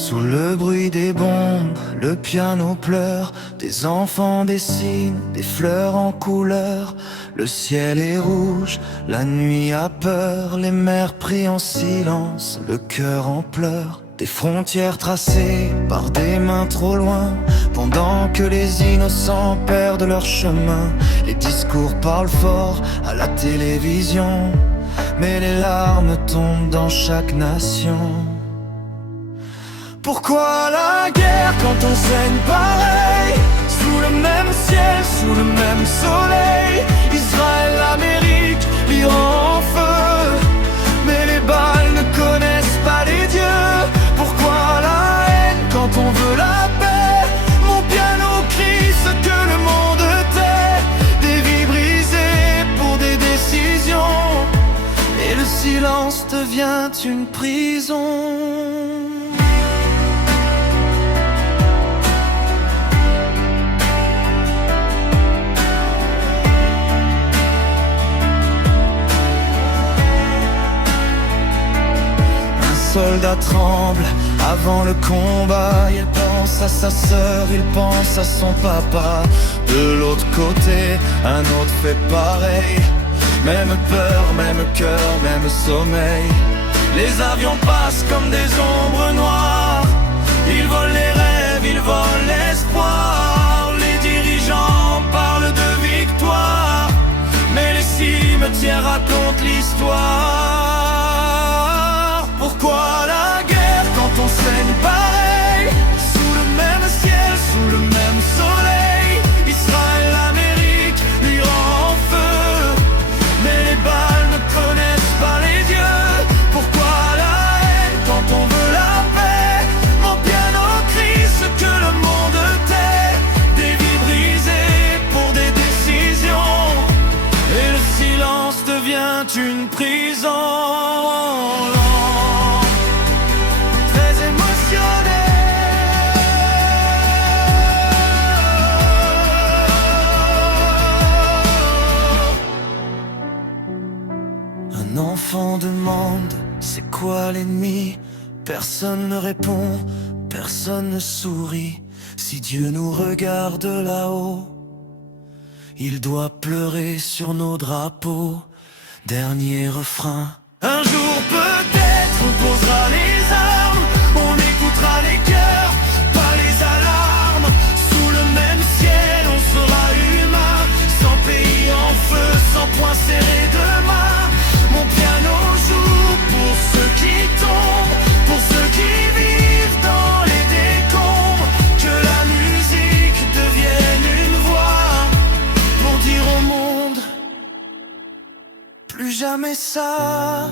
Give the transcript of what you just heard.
Sous le bruit des bombes, le piano pleure, des enfants dessinent des fleurs en couleur. Le ciel est rouge, la nuit a peur, les mers prient en silence, le cœur en pleurs. Des frontières tracées par des mains trop loin, pendant que les innocents perdent leur chemin. Les discours parlent fort à la télévision, mais les larmes tombent dans chaque nation. Pourquoi la guerre quand on saigne pareil? Sous le même ciel, sous le même soleil, Israël, l'Amérique, l'Iran en feu, mais les balles ne connaissent pas les dieux. Pourquoi la haine quand on veut la paix? Mon piano crie ce que le monde tait, des vies brisées pour des décisions, et le silence devient une prison. Soldat tremble avant le combat, il pense à sa sœur, il pense à son papa. De l'autre côté, un autre fait pareil, même peur, même cœur, même sommeil. Les avions passent comme des ombres noires, ils volent les rêves, ils volent l'espoir. Les dirigeants parlent de victoire, mais les cimetières racontent l'histoire. Pourquoi la guerre quand on saigne pareil? Sous le même ciel, sous le même soleil, Israël, l'Amérique, l'Iran en feu, mais les balles ne connaissent pas les dieux. Pourquoi la haine quand on veut la paix? Mon piano crie ce que le monde tait, des vies brisées pour des décisions, et le silence devient une prison. Un enfant demande c'est quoi l'ennemi? Personne ne répond, personne ne sourit. Si Dieu nous regarde là-haut, il doit pleurer sur nos drapeaux. Dernier refrain. Un jour peut-être on posera les armes, on écoutera les cœurs, pas les alarmes. Sous le même ciel on sera humain, sans pays en feu, sans poing serré de main. Mon piano joue pour ceux qui tombent, pour ceux qui vivent dans les décombres. Que la musique devienne une voix pour dire au monde plus jamais ça.